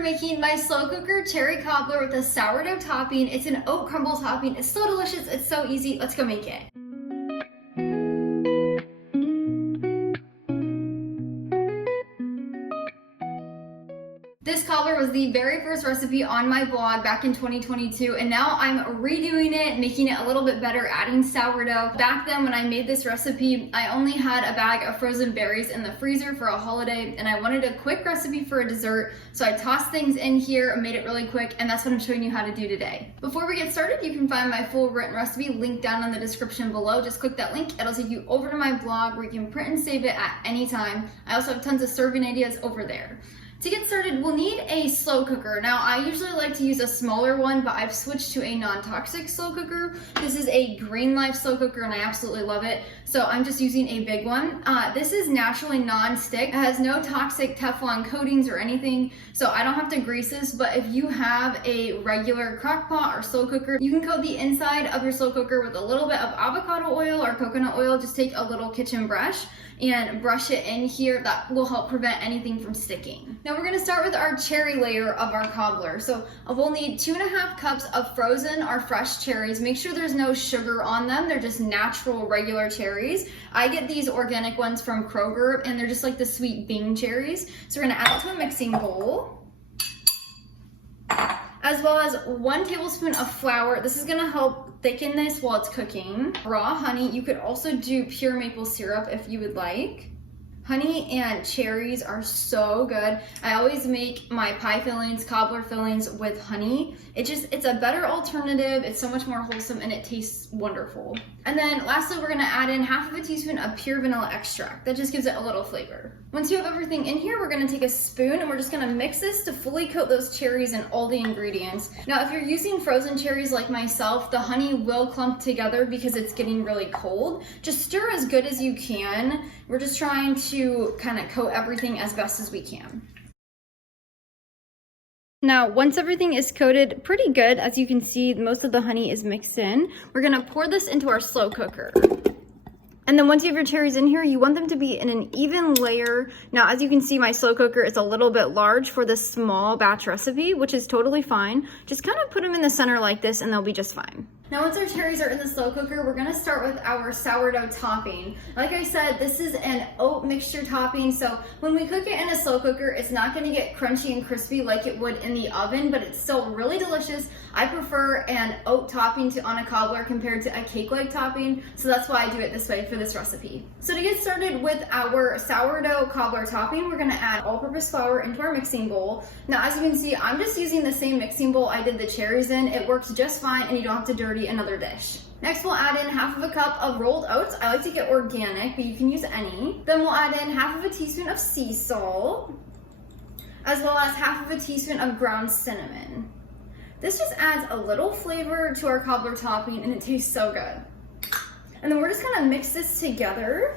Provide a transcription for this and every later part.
we're making my slow cooker cherry cobbler with a sourdough topping. It's an oat crumble topping. It's so delicious. It's so easy. Let's go make it. This cobbler was the very first recipe on my blog back in 2022, and now I'm redoing it, making it a little bit better, adding sourdough. Back then when I made this recipe, I only had a bag of frozen berries in the freezer for a holiday, and I wanted a quick recipe for a dessert, so I tossed things in here and made it really quick, and that's what I'm showing you how to do today. Before we get started, you can find my full written recipe linked down in the description below. Just click that link, it'll take you over to my blog where you can print and save it at any time. I also have tons of serving ideas over there. To get started, we'll need a slow cooker. Now, I usually like to use a smaller one, but I've switched to a non-toxic slow cooker. This is a Green Life slow cooker, and I absolutely love it. So I'm just using a big one. This is naturally non-stick. It has no toxic Teflon coatings or anything, so I don't have to grease this, but if you have a regular crock pot or slow cooker, you can coat the inside of your slow cooker with a little bit of avocado oil or coconut oil. Just take a little kitchen brush and brush it in here. That will help prevent anything from sticking. Now we're gonna start with our cherry layer of our cobbler. So we'll need 2.5 cups of frozen or fresh cherries. Make sure there's no sugar on them. They're just natural, regular cherries. I get these organic ones from Kroger, and they're just like the sweet Bing cherries. So we're gonna add it to a mixing bowl, as well as 1 tablespoon of flour. This is gonna help thicken this while it's cooking. Raw honey. You could also do pure maple syrup if you would like. Honey and cherries are so good. I always make my pie fillings, cobbler fillings with honey. It's a better alternative. It's so much more wholesome and it tastes wonderful. And then lastly, we're gonna add in 1/2 teaspoon of pure vanilla extract. That just gives it a little flavor. Once you have everything in here, we're gonna take a spoon and we're just gonna mix this to fully coat those cherries and all the ingredients. Now, if you're using frozen cherries like myself, the honey will clump together because it's getting really cold. Just stir as good as you can. We're just trying to kind of coat everything as best as we can. Now, once everything is coated pretty good, as you can see, most of the honey is mixed in. We're gonna pour this into our slow cooker. And then once you have your cherries in here, you want them to be in an even layer. Now, as you can see, my slow cooker is a little bit large for this small batch recipe, which is totally fine. Just kind of put them in the center like this and they'll be just fine. Now, once our cherries are in the slow cooker, we're gonna start with our sourdough topping. Like I said, this is an oat mixture topping, so when we cook it in a slow cooker, it's not gonna get crunchy and crispy like it would in the oven, but it's still really delicious. I prefer an oat topping on a cobbler compared to a cake-like topping, so that's why I do it this way for this recipe. So to get started with our sourdough cobbler topping, we're gonna add all-purpose flour into our mixing bowl. Now, as you can see, I'm just using the same mixing bowl I did the cherries in. It works just fine, and you don't have to dirty another dish. Next, we'll add in 1/2 cup of rolled oats. I like to get organic, but you can use any. Then we'll add in 1/2 teaspoon of sea salt, as well as 1/2 teaspoon of ground cinnamon. This just adds a little flavor to our cobbler topping, and it tastes so good. And then we're just gonna mix this together.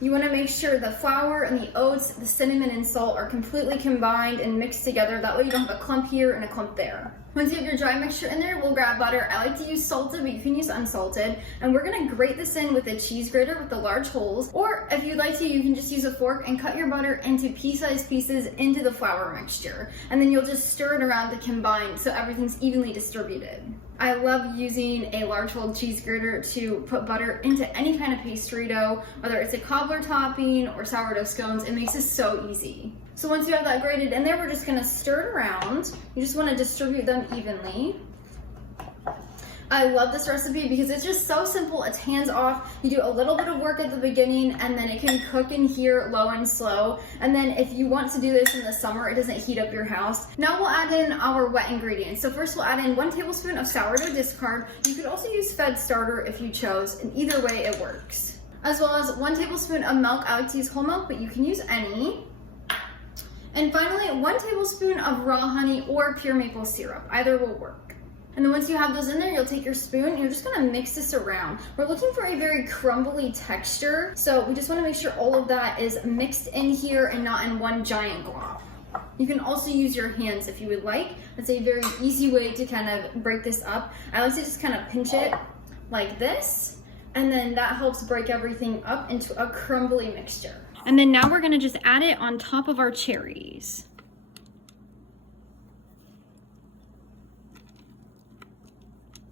You wanna make sure the flour and the oats, the cinnamon and salt are completely combined and mixed together. That way you don't have a clump here and a clump there. Once you have your dry mixture in there, we'll grab butter. I like to use salted, but you can use unsalted. And we're gonna grate this in with a cheese grater with the large holes. Or if you'd like to, you can just use a fork and cut your butter into pea-sized pieces into the flour mixture. And then you'll just stir it around to combine so everything's evenly distributed. I love using a large hole cheese grater to put butter into any kind of pastry dough, whether it's a cobbler topping or sourdough scones. It makes this so easy. So once you have that grated in there, we're just gonna stir it around. You just wanna distribute them evenly. I love this recipe because it's just so simple. It's hands off. You do a little bit of work at the beginning and then it can cook in here low and slow. And then if you want to do this in the summer, it doesn't heat up your house. Now we'll add in our wet ingredients. So first we'll add in 1 tablespoon of sourdough discard. You could also use fed starter if you chose, and either way it works. As well as 1 tablespoon of milk. I like to use whole milk, but you can use any. And finally, 1 tablespoon of raw honey or pure maple syrup. Either will work. And then once you have those in there, you'll take your spoon and you're just gonna mix this around. We're looking for a very crumbly texture, so we just wanna make sure all of that is mixed in here and not in one giant glob. You can also use your hands if you would like. That's a very easy way to kind of break this up. I like to just kind of pinch it like this, and then that helps break everything up into a crumbly mixture. And then now we're gonna just add it on top of our cherries.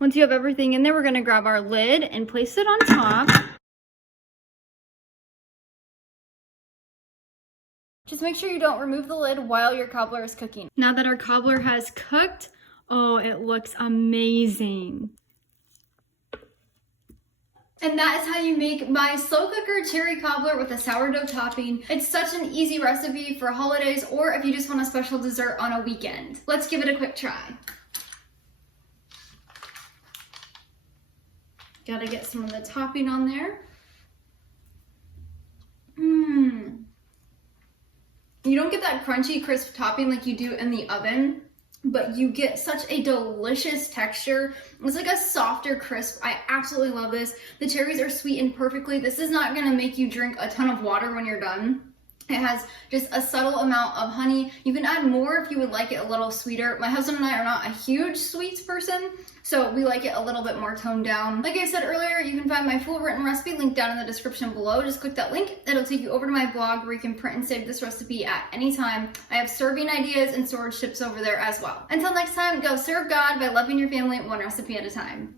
Once you have everything in there, we're gonna grab our lid and place it on top. Just make sure you don't remove the lid while your cobbler is cooking. Now that our cobbler has cooked, oh, it looks amazing. And that is how you make my slow cooker cherry cobbler with a sourdough topping. It's such an easy recipe for holidays or if you just want a special dessert on a weekend. Let's give it a quick try. Gotta get some of the topping on there. You don't get that crunchy, crisp topping like you do in the oven, but you get such a delicious texture. It's like a softer crisp. I absolutely love this. The cherries are sweetened perfectly. This is not gonna make you drink a ton of water when you're done. It has just a subtle amount of honey. You can add more if you would like it a little sweeter. My husband and I are not a huge sweets person, so we like it a little bit more toned down. Like I said earlier, you can find my full written recipe linked down in the description below. Just click that link. It'll take you over to my blog where you can print and save this recipe at any time. I have serving ideas and storage tips over there as well. Until next time, go serve God by loving your family one recipe at a time.